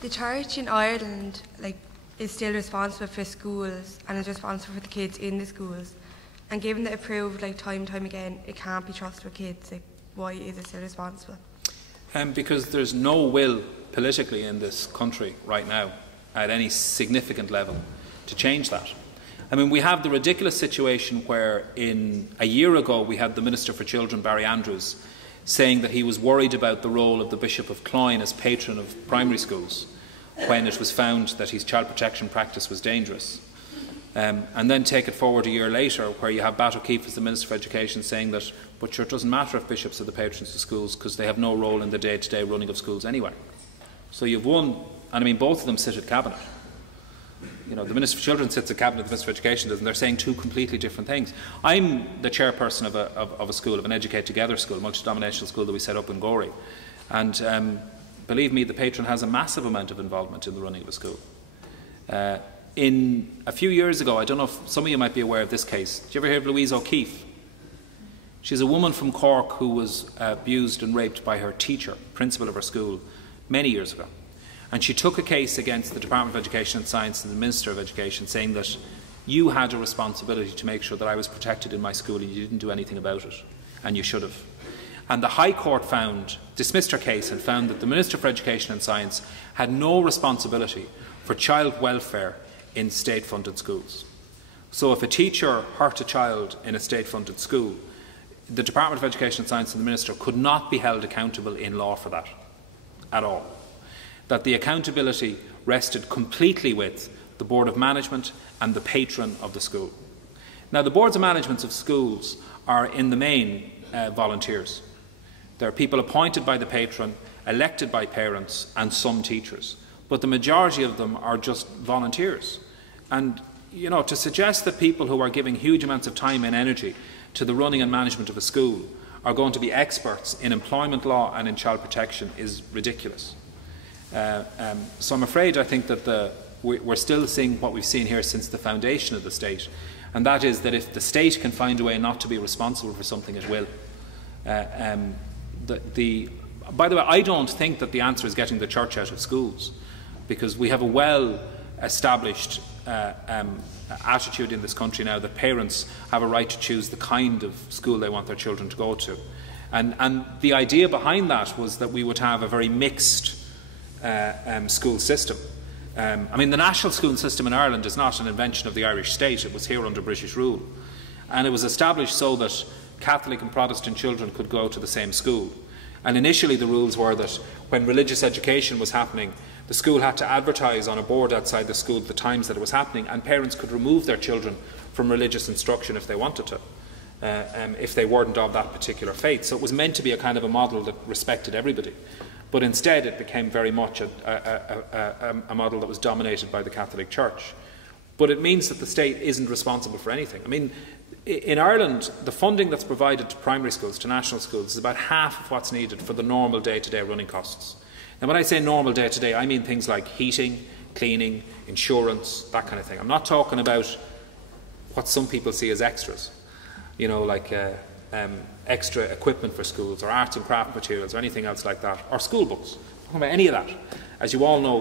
The church in Ireland, is still responsible for schools and is responsible for the kids in the schools. And given that it proved, time and time again, it can't be trusted with kids, why is it still responsible? Because there's no will politically in this country right now at any significant level to change that. I mean, we have the ridiculous situation where a year ago we had the Minister for Children, Barry Andrews, saying that he was worried about the role of the Bishop of Cloyne as patron of primary schools when it was found that his child protection practice was dangerous. And then take it forward a year later where you have Bat O'Keefe as the Minister for Education saying that, but sure, it doesn't matter if bishops are the patrons of schools because they have no role in the day-to-day running of schools anyway. So you've one, and I mean both of them sit at Cabinet. You know, the Minister for Children sits at Cabinet, the Minister for Education does, and they're saying two completely different things. I'm the chairperson of a school, of an Educate Together school, a multi-denominational school that we set up in Gorey. And believe me, the patron has a massive amount of involvement in the running of a school. In a few years ago, I don't know if some of you might be aware of this case. Did you ever hear of Louise O'Keefe? She's a woman from Cork who was abused and raped by her teacher, principal of her school, many years ago. And she took a case against the Department of Education and Science and the Minister of Education saying that you had a responsibility to make sure that I was protected in my school and you didn't do anything about it, and you should have. And the High Court dismissed her case and found that the Minister for Education and Science had no responsibility for child welfare in state-funded schools. So if a teacher hurt a child in a state-funded school, the Department of Education and Science and the Minister could not be held accountable in law for that at all. That the accountability rested completely with the Board of Management and the patron of the school. Now, the Boards of Management of schools are in the main volunteers. There are people appointed by the patron, elected by parents and some teachers, but the majority of them are just volunteers. And, you know, to suggest that people who are giving huge amounts of time and energy to the running and management of a school are going to be experts in employment law and in child protection is ridiculous. So I'm afraid I think that we're still seeing what we've seen here since the foundation of the state, and that is that if the state can find a way not to be responsible for something, it will. By the way, I don't think that the answer is getting the church out of schools, because we have a well-established attitude in this country now that parents have a right to choose the kind of school they want their children to go to. And the idea behind that was that we would have a very mixed school system. I mean, the national school system in Ireland is not an invention of the Irish state. It was here under British rule. And it was established so that Catholic and Protestant children could go to the same school. And initially the rules were that when religious education was happening, the school had to advertise on a board outside the school the times that it was happening, and parents could remove their children from religious instruction if they wanted to, if they weren't of that particular faith. So it was meant to be a kind of a model that respected everybody. But instead it became very much a model that was dominated by the Catholic Church. But it means that the state isn't responsible for anything. I mean, in Ireland, the funding that's provided to primary schools, to national schools, is about half of what's needed for the normal day-to-day running costs. Now, when I say normal day-to-day, I mean things like heating, cleaning, insurance, that kind of thing. I'm not talking about what some people see as extras, you know, like extra equipment for schools, or arts and craft materials, or anything else like that, or school books. I'm not talking about any of that. As you all know,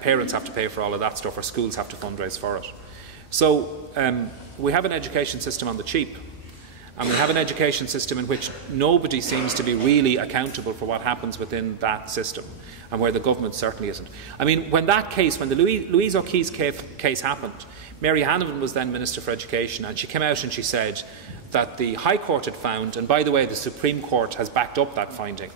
parents have to pay for all of that stuff, or schools have to fundraise for it. So we have an education system on the cheap, and we have an education system in which nobody seems to be really accountable for what happens within that system, and where the government certainly isn't. I mean, when the Louise O'Keefe's case happened, Mary Hannivan was then Minister for Education, and she came out and she said that the High Court had found, and by the way the Supreme Court has backed up that finding,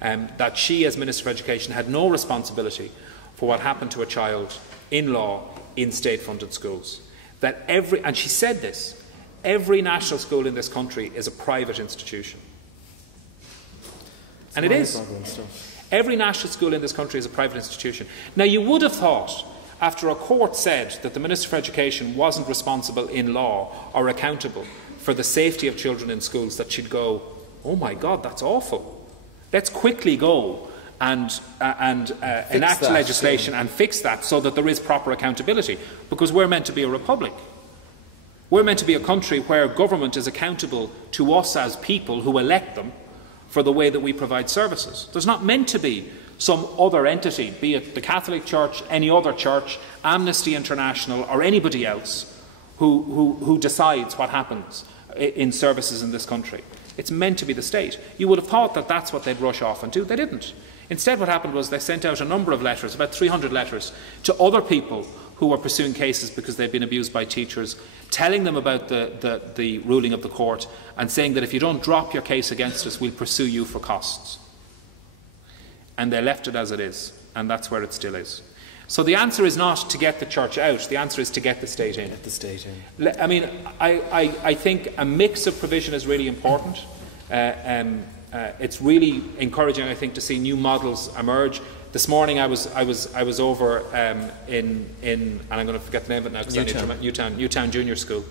that she as Minister for Education had no responsibility for what happened to a child in law in state-funded schools. And she said this, every national school in this country is a private institution. And it is. Every national school in this country is a private institution. Now, you would have thought, after a court said that the Minister for Education wasn't responsible in law or accountable for the safety of children in schools, that she'd go, oh my God, that's awful. Let's quickly go and enact legislation and fix that so that there is proper accountability, because we're meant to be a republic. We're meant to be a country where government is accountable to us as people who elect them for the way that we provide services. There's not meant to be some other entity, be it the Catholic Church, any other church, Amnesty International, or anybody else who decides what happens in services in this country. It's meant to be the state. You would have thought that that's what they'd rush off and do. They didn't. Instead, what happened was they sent out a number of letters, about 300 letters, to other people who were pursuing cases because they'd been abused by teachers, telling them about the ruling of the court and saying that if you don't drop your case against us, we'll pursue you for costs. And they left it as it is, and that's where it still is. So the answer is not to get the church out, the answer is to get the state in. Get the state in. I mean, I think a mix of provision is really important. It's really encouraging, I think, to see new models emerge. This morning I was over in and I'm going to forget the name of it now because I need to Newtown Junior School,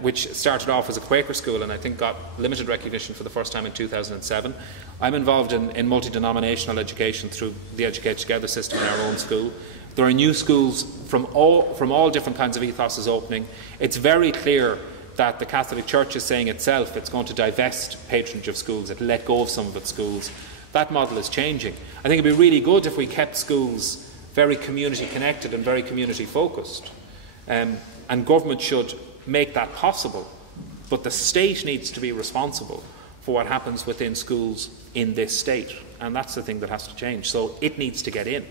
which started off as a Quaker school and I think got limited recognition for the first time in 2007. I'm involved in multi-denominational education through the Educate Together system in our own school. There are new schools from all different kinds of ethoses opening. It's very clear that the Catholic Church is saying itself it's going to divest patronage of schools, it'll let go of some of its schools. That model is changing. I think it would be really good if we kept schools very community connected and very community focused. And government should make that possible. But the state needs to be responsible for what happens within schools in this state. And that's the thing that has to change. So it needs to get in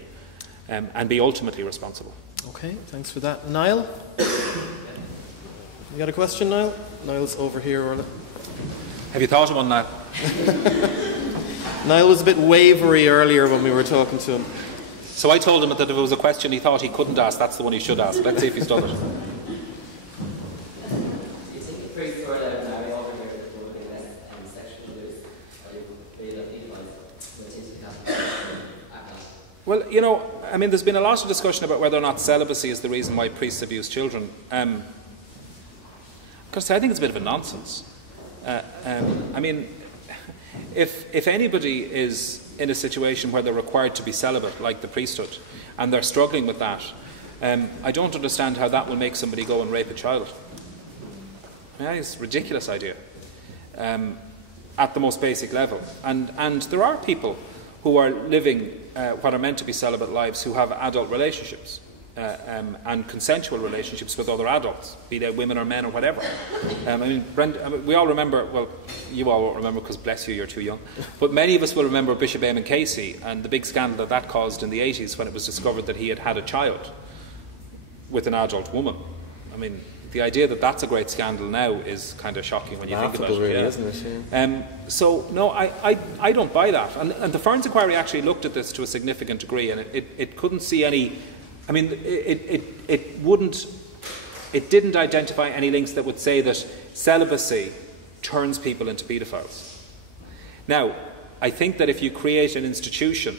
and be ultimately responsible. Okay, thanks for that. Niall? You got a question, Niall? Niall's over here, Orla. Have you thought of one, that? Niall was a bit wavery earlier when we were talking to him. So I told him that if it was a question he thought he couldn't ask, that's the one he should ask. Let's see if he's done it. Well, you know, I mean, there's been a lot of discussion about whether or not celibacy is the reason why priests abuse children. Because I think it's a bit of a nonsense. I mean, if anybody is in a situation where they're required to be celibate, like the priesthood, and they're struggling with that, I don't understand how that will make somebody go and rape a child. I mean, it's a ridiculous idea at the most basic level. And there are people who are living what are meant to be celibate lives who have adult relationships and consensual relationships with other adults, be they women or men or whatever. I mean, we all remember, well, you all won't remember because, bless you, you're too young, but many of us will remember Bishop Eamon Casey and the big scandal that that caused in the 80s when it was discovered that he had had a child with an adult woman. I mean, the idea that that's a great scandal now is kind of shocking when you think about it. Really, isn't it? Yeah. So, no, I don't buy that. And the Ferns Inquiry actually looked at this to a significant degree, and it couldn't see any. I mean, it didn't identify any links that would say that celibacy turns people into paedophiles. Now, I think that if you create an institution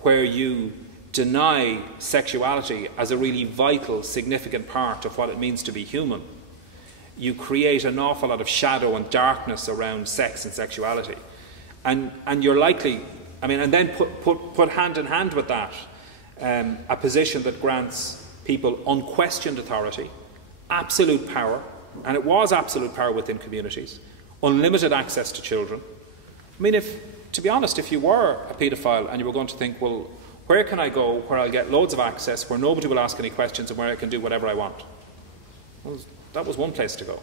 where you deny sexuality as a really vital, significant part of what it means to be human, you create an awful lot of shadow and darkness around sex and sexuality. And you're likely, I mean, and then put hand in hand with that a position that grants people unquestioned authority, absolute power, and it was absolute power within communities, unlimited access to children. I mean, to be honest, if you were a paedophile and you were going to think, well, where can I go where I'll get loads of access, where nobody will ask any questions and where I can do whatever I want? Well, that was one place to go.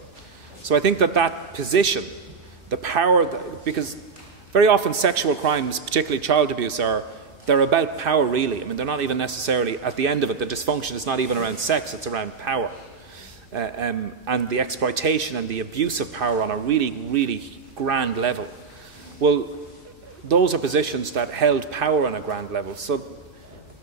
So I think that position, the power, because very often sexual crimes, particularly child abuse, they're about power really. I mean, they're not even necessarily, at the end of it, the dysfunction is not even around sex, it's around power. And the exploitation and the abuse of power on a really, really grand level. Well, those are positions that held power on a grand level. So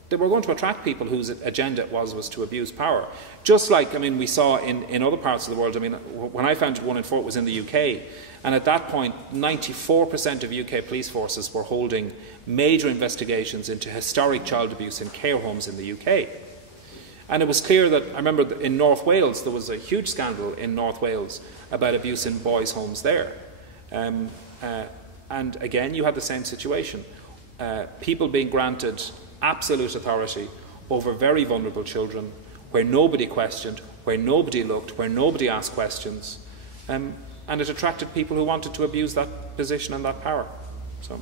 they were going to attract people whose agenda it was to abuse power. Just like, I mean, we saw in other parts of the world. I mean, when I founded One in Four, it was in the UK. And at that point, 94% of UK police forces were holding major investigations into historic child abuse in care homes in the UK. And it was clear that, I remember in North Wales, there was a huge scandal in North Wales about abuse in boys' homes there. And again, you had the same situation. People being granted absolute authority over very vulnerable children, where nobody questioned, where nobody looked, where nobody asked questions. And it attracted people who wanted to abuse that position and that power. So.